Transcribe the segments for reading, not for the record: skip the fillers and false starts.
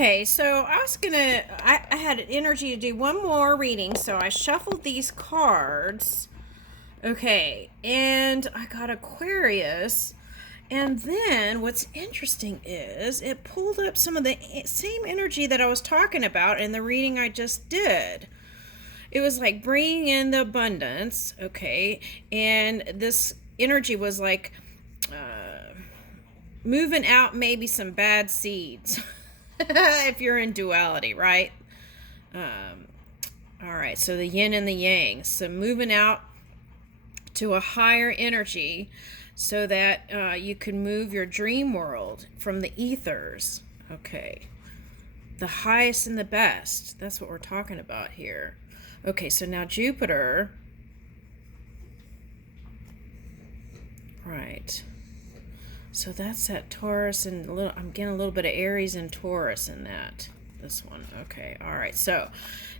Okay, so I had an energy to do one more reading, so I shuffled these cards. Okay, and I got Aquarius. And then what's interesting is it pulled up some of the same energy that I was talking about in the reading I just did. It was like bringing in the abundance, okay, and this energy was like moving out maybe some bad seeds. If you're in duality, right? All right, so the yin and the yang. So moving out to a higher energy so that you can move your dream world from the ethers. Okay. The highest and the best. That's what we're talking about here. Okay, so now Jupiter. Right. So that's that Taurus, and I'm getting a little bit of Aries and Taurus in that. This one. Okay. All right. So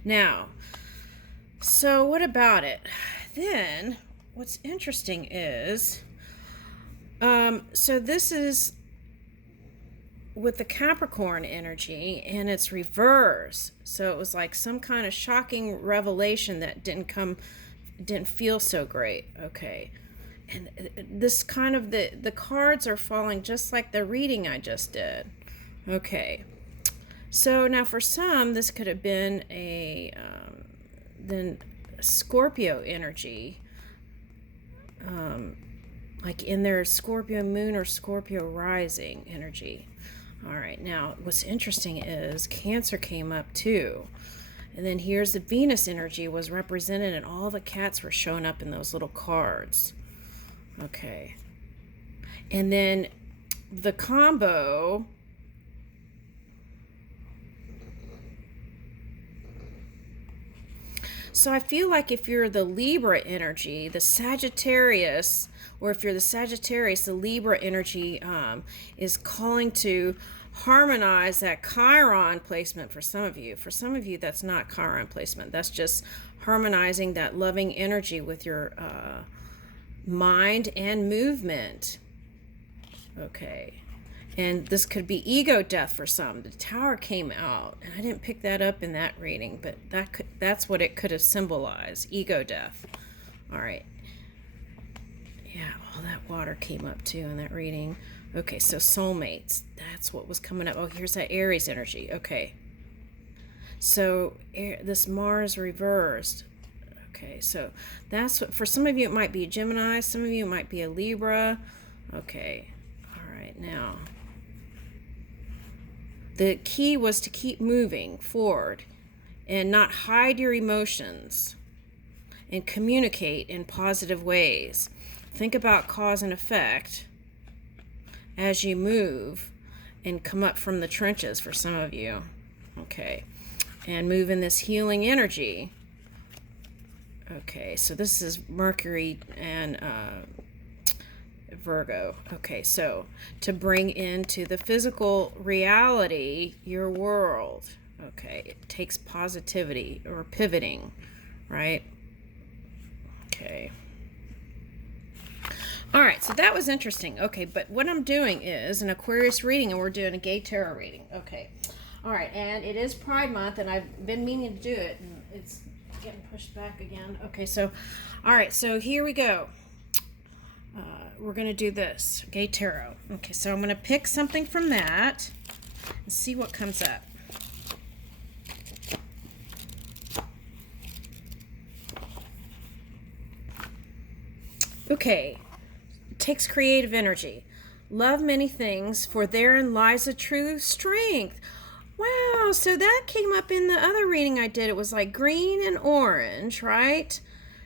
now, so what about it? Then what's interesting is, so this is with the Capricorn energy, and it's reverse. So it was like some kind of shocking revelation that didn't feel so great. Okay. And this kind of, the cards are falling just like the reading I just did. Okay. So now for some, this could have been then Scorpio energy. Like in their Scorpio moon or Scorpio rising energy. All right. Now what's interesting is Cancer came up too. And then here's the Venus energy was represented, and all the cats were showing up in those little cards. Okay. And then the combo, so I feel like if you're the Libra energy, the Sagittarius, or if you're the Sagittarius, the Libra energy is calling to harmonize that Chiron placement for some of you. For some of you, that's not Chiron placement. That's just harmonizing that loving energy with your mind and movement. Okay. And this could be ego death for some. The Tower came out, and I didn't pick that up in that reading, but that's what it could have symbolized, ego death. All right. Yeah, all that water came up too in that reading. Okay, so soulmates. That's what was coming up. Oh, here's that Aries energy. Okay. So this Mars reversed. Okay, so that's what, for some of you it might be a Gemini, some of you it might be a Libra. Okay, all right, now. The key was to keep moving forward and not hide your emotions and communicate in positive ways. Think about cause and effect as you move and come up from the trenches for some of you. Okay, and move in this healing energy. Okay, so this is Mercury and Virgo. Okay, so to bring into the physical reality your world. Okay, it takes positivity or pivoting, right? Okay. All right, so that was interesting. Okay, but what I'm doing is an Aquarius reading, and we're doing a Gaytarot reading. Okay. All right, and it is Pride Month, and I've been meaning to do it, and it's getting pushed back again. Okay, so, all right, so here we go. We're going to do this, Gaytarot. Okay, so I'm going to pick something from that and see what comes up. Okay, it takes creative energy. Love many things, for therein lies a true strength. Wow, so that came up in the other reading I did. It was like green and orange, right?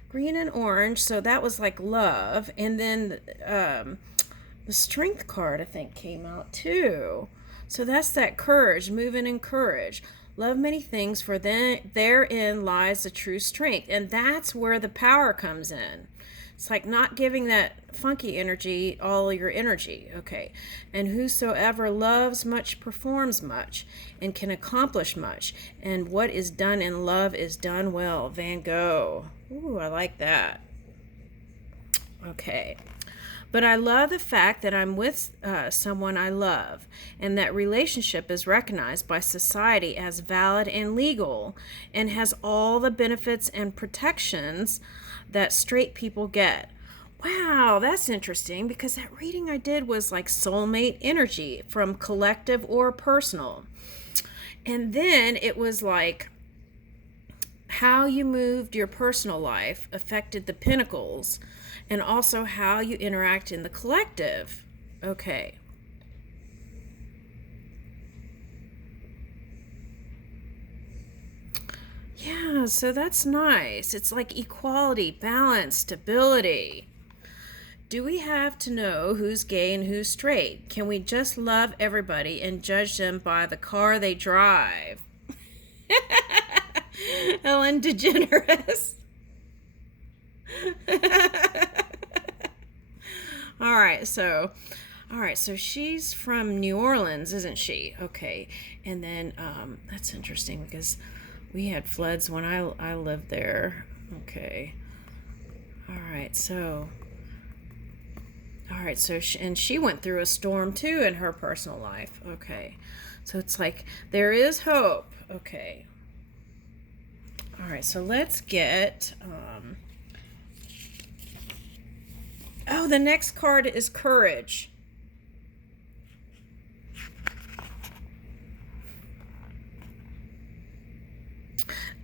Green and orange, so that was like love. And then the strength card, I think, came out too. So that's that courage, moving in courage. Love many things, for therein lies the true strength. And that's where the power comes in. It's like not giving that funky energy all your energy. Okay. And whosoever loves much performs much and can accomplish much. And what is done in love is done well. Van Gogh. Ooh, I like that. Okay. But I love the fact that I'm with someone I love, and that relationship is recognized by society as valid and legal, and has all the benefits and protections that straight people get. Wow, that's interesting, because that reading I did was like soulmate energy from collective or personal. And then it was like how you moved your personal life affected the pinnacles, and also how you interact in the collective. Okay. Yeah, so that's nice. It's like equality, balance, stability. Do we have to know who's gay and who's straight? Can we just love everybody and judge them by the car they drive? Ellen DeGeneres. All right, so she's from New Orleans, isn't she? Okay. And then that's interesting, because we had floods when I lived there. Okay. All right, so she went through a storm too in her personal life. Okay. So it's like there is hope. Okay. All right, so let's get oh, the next card is courage.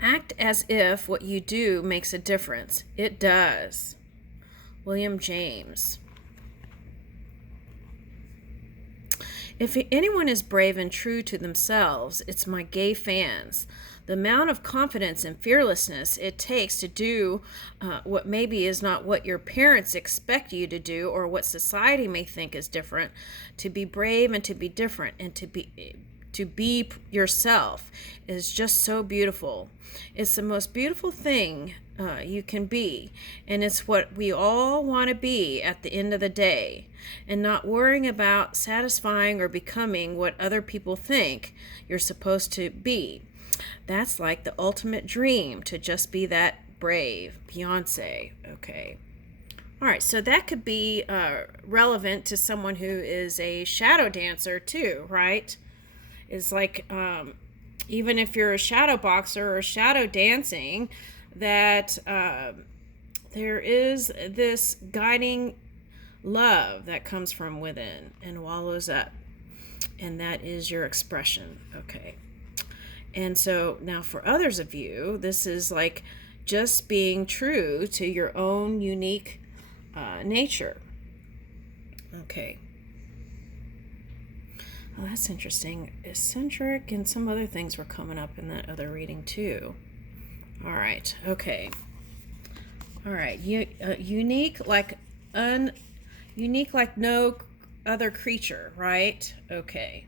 Act as if what you do makes a difference. It does. William James. If anyone is brave and true to themselves, it's my gay fans. The amount of confidence and fearlessness it takes to do what maybe is not what your parents expect you to do, or what society may think is different, to be brave and to be different and to be yourself is just so beautiful. It's the most beautiful thing you can be, and it's what we all want to be at the end of the day, and not worrying about satisfying or becoming what other people think you're supposed to be. That's like the ultimate dream, to just be that brave. Beyonce. Okay. All right, so that could be relevant to someone who is a shadow dancer too, right? Is like even if you're a shadow boxer or shadow dancing, that there is this guiding love that comes from within and wallows up, and that is your expression. Okay. And so now for others of you, this is like just being true to your own unique nature. Okay. Well, that's interesting. Eccentric and some other things were coming up in that other reading too. All right. Okay. All right. Unique like no other creature, right? Okay.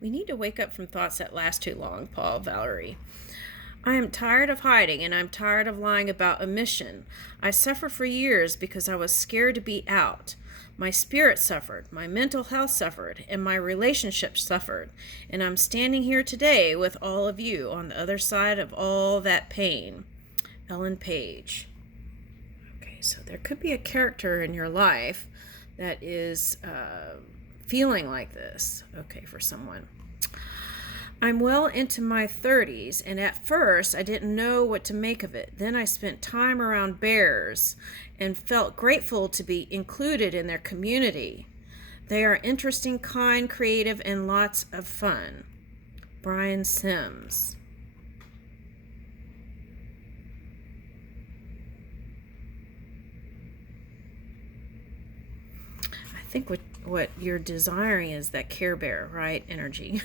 We need to wake up from thoughts that last too long, Paul Valerie. I am tired of hiding, and I'm tired of lying about a mission. I suffered for years because I was scared to be out. My spirit suffered, my mental health suffered, and my relationships suffered. And I'm standing here today with all of you on the other side of all that pain. Ellen Page. Okay, so there could be a character in your life that is feeling like this, okay, for someone. I'm well into my 30s, and at first I didn't know what to make of it. Then I spent time around bears and felt grateful to be included in their community. They are interesting, kind, creative, and lots of fun. Brian Sims. I think what you're desiring is that Care Bear, right? Energy.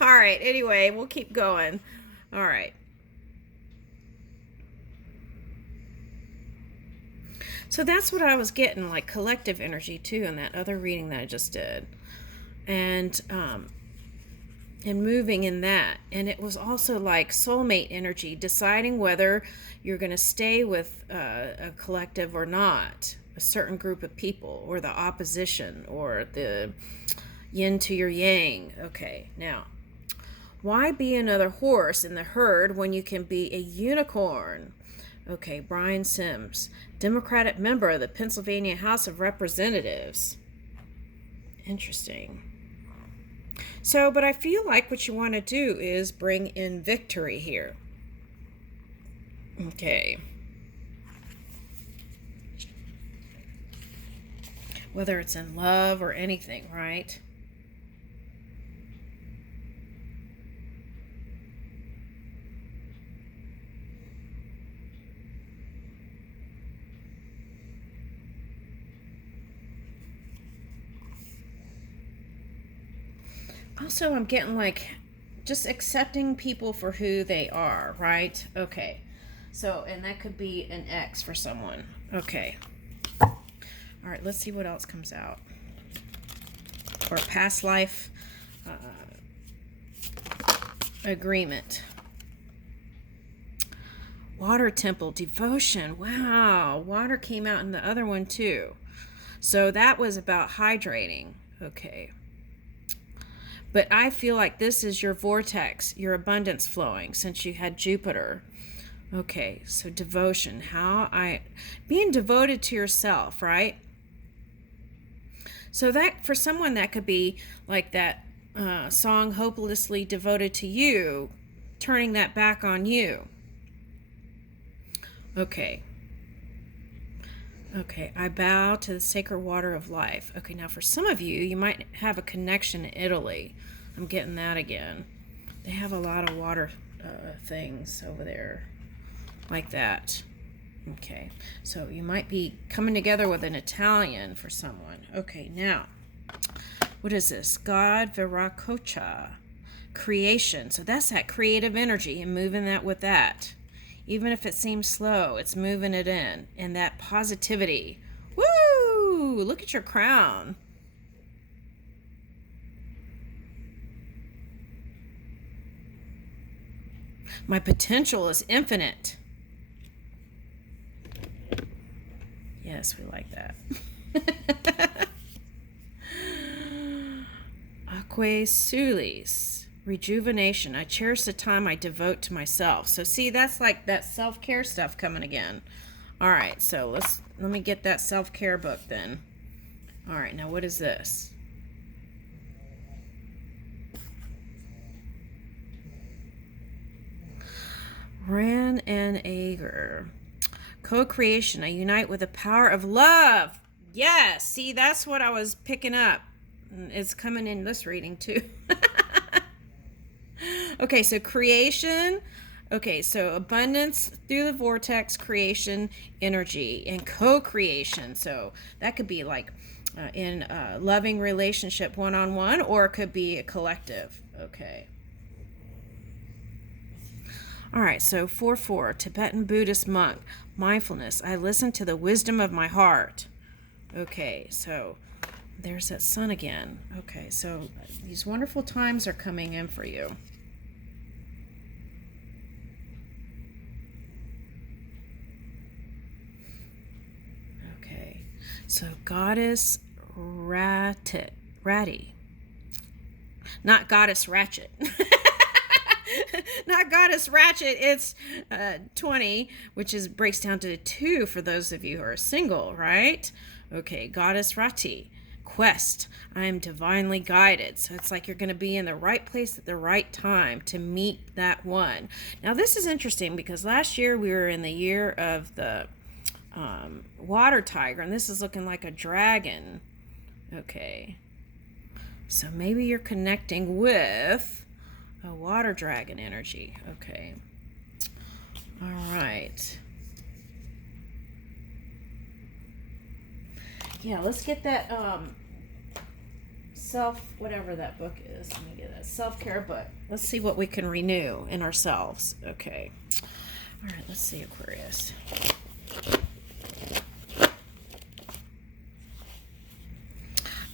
All right. Anyway, we'll keep going. All right. So that's what I was getting, like collective energy too, in that other reading that I just did, and moving in that. And it was also like soulmate energy, deciding whether you're going to stay with a collective or not, a certain group of people, or the opposition, or the yin to your yang. Okay, now, why be another horse in the herd when you can be a unicorn? Okay, Brian Sims, Democratic member of the Pennsylvania House of Representatives. Interesting. So, but I feel like what you want to do is bring in victory here. Okay. Whether it's in love or anything, right? Also, I'm getting like just accepting people for who they are, right? Okay. So, and that could be an ex for someone. Okay. All right, let's see what else comes out. Or past life agreement. Water temple, devotion. Wow. Water came out in the other one too. So that was about hydrating. Okay. But I feel like this is your vortex, your abundance flowing, since you had Jupiter. Okay, so devotion. Being devoted to yourself, right? So that, for someone, that could be like that song, Hopelessly Devoted to You, turning that back on you. Okay. Okay, I bow to the sacred water of life. Okay, now for some of you, you might have a connection to Italy. I'm getting that again. They have a lot of water things over there like that. Okay, so you might be coming together with an Italian for someone. Okay, now, what is this? God Viracocha, creation. So that's that creative energy and moving that with that. Even if it seems slow, it's moving it in. And that positivity. Woo! Look at your crown. My potential is infinite. Yes, we like that. Aquarius rejuvenation. I cherish the time I devote to myself. So see, that's like that self-care stuff coming again. All right, so let me get that self-care book then. All right, now what is this? Ran and Ager. Co-creation. I unite with the power of love. Yes, see, that's what I was picking up. It's coming in this reading too. Okay, so creation. Okay, so abundance through the vortex, creation, energy, and co-creation. So that could be like in a loving relationship one-on-one, or it could be a collective. Okay. All right, so 4-4, Tibetan Buddhist monk, mindfulness. I listen to the wisdom of my heart. Okay, so there's that sun again. Okay, so these wonderful times are coming in for you. Okay, so Goddess Ratty. Not Goddess Ratchet. Not Goddess Ratchet. It's 20, which breaks down to 2 for those of you who are single, right? Okay, Goddess Rati. Quest. I am divinely guided. So it's like you're going to be in the right place at the right time to meet that one. Now this is interesting because last year we were in the year of the water tiger, and this is looking like a dragon. Okay. So maybe you're connecting with a water dragon energy. Okay. All right. Yeah, let's get that whatever that book is. Let me get that self-care book. Let's see what we can renew in ourselves. Okay. All right, let's see, Aquarius.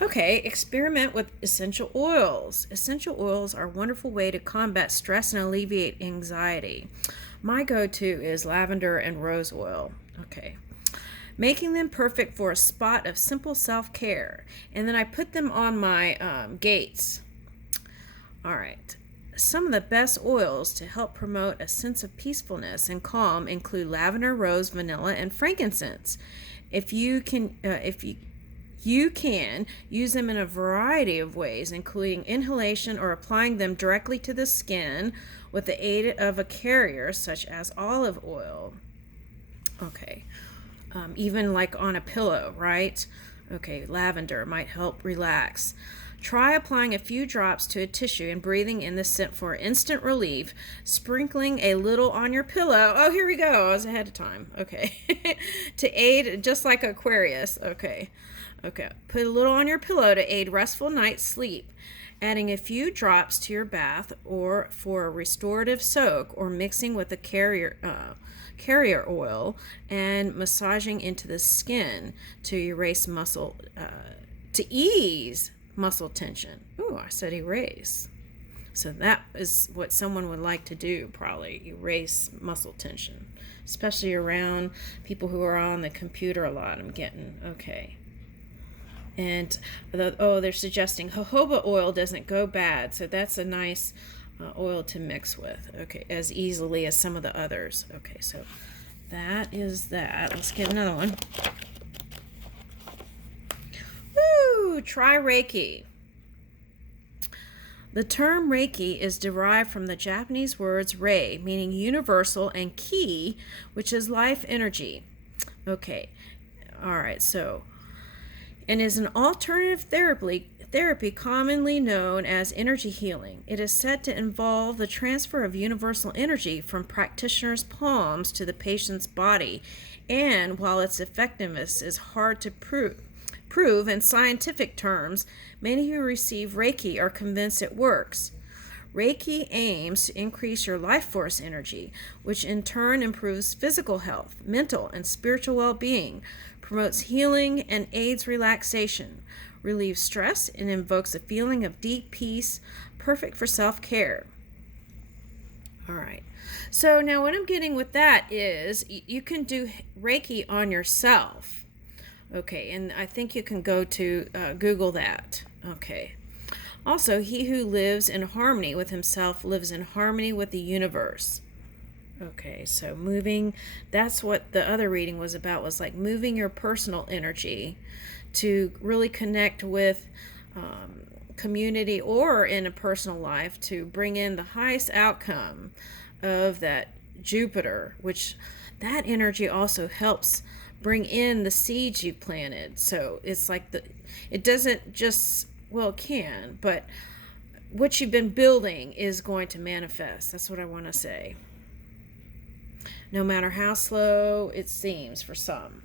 Okay, experiment with essential oils. Essential oils are a wonderful way to combat stress and alleviate anxiety. My go-to is lavender and rose oil. Okay. Making them perfect for a spot of simple self-care. And then I put them on my gates. All right. some of the best oils to help promote a sense of peacefulness and calm include lavender, rose, vanilla, and frankincense. If you can, you can use them in a variety of ways, including inhalation or applying them directly to the skin with the aid of a carrier such as olive oil. Okay, even like on a pillow, right? Okay, lavender might help relax. Try applying a few drops to a tissue and breathing in the scent for instant relief, sprinkling a little on your pillow. Oh, here we go. I was ahead of time. Okay. To aid, just like Aquarius. Okay. Put a little on your pillow to aid restful night's sleep. Adding a few drops to your bath or for a restorative soak, or mixing with a carrier oil and massaging into the skin to ease muscle tension. Ooh, I said erase. So that is what someone would like to do, probably erase muscle tension, especially around people who are on the computer a lot. I'm getting okay. And they're suggesting jojoba oil doesn't go bad, so that's a nice oil to mix with. Okay, as easily as some of the others. Okay, so that is that. Let's get another one. Woo! Try Reiki. The term Reiki is derived from the Japanese words rei, meaning universal, and ki, which is life energy. Okay, all right, so, and is an alternative therapy commonly known as energy healing. It is said to involve the transfer of universal energy from practitioners' palms to the patient's body, and while its effectiveness is hard to prove in scientific terms, many who receive Reiki are convinced it works. Reiki aims to increase your life force energy, which in turn improves physical health, mental and spiritual well-being, promotes healing and aids relaxation, relieves stress, and invokes a feeling of deep peace, perfect for self-care. All right. So now what I'm getting with that is you can do Reiki on yourself. Okay, and I think you can go to Google that. Okay. Also, he who lives in harmony with himself lives in harmony with the universe. Okay, so moving, that's what the other reading was about, was like moving your personal energy to really connect with community or in a personal life to bring in the highest outcome of that Jupiter, which that energy also helps bring in the seeds you planted. So it's like it doesn't just, well, it can, but what you've been building is going to manifest. That's what I want to say. No matter how slow it seems for some,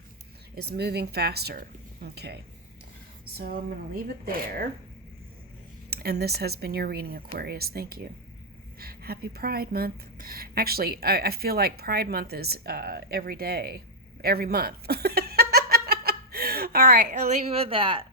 it's moving faster. Okay, so I'm going to leave it there. And this has been your reading, Aquarius. Thank you. Happy Pride Month. Actually, I feel like Pride Month is every day, every month. All right, I'll leave you with that.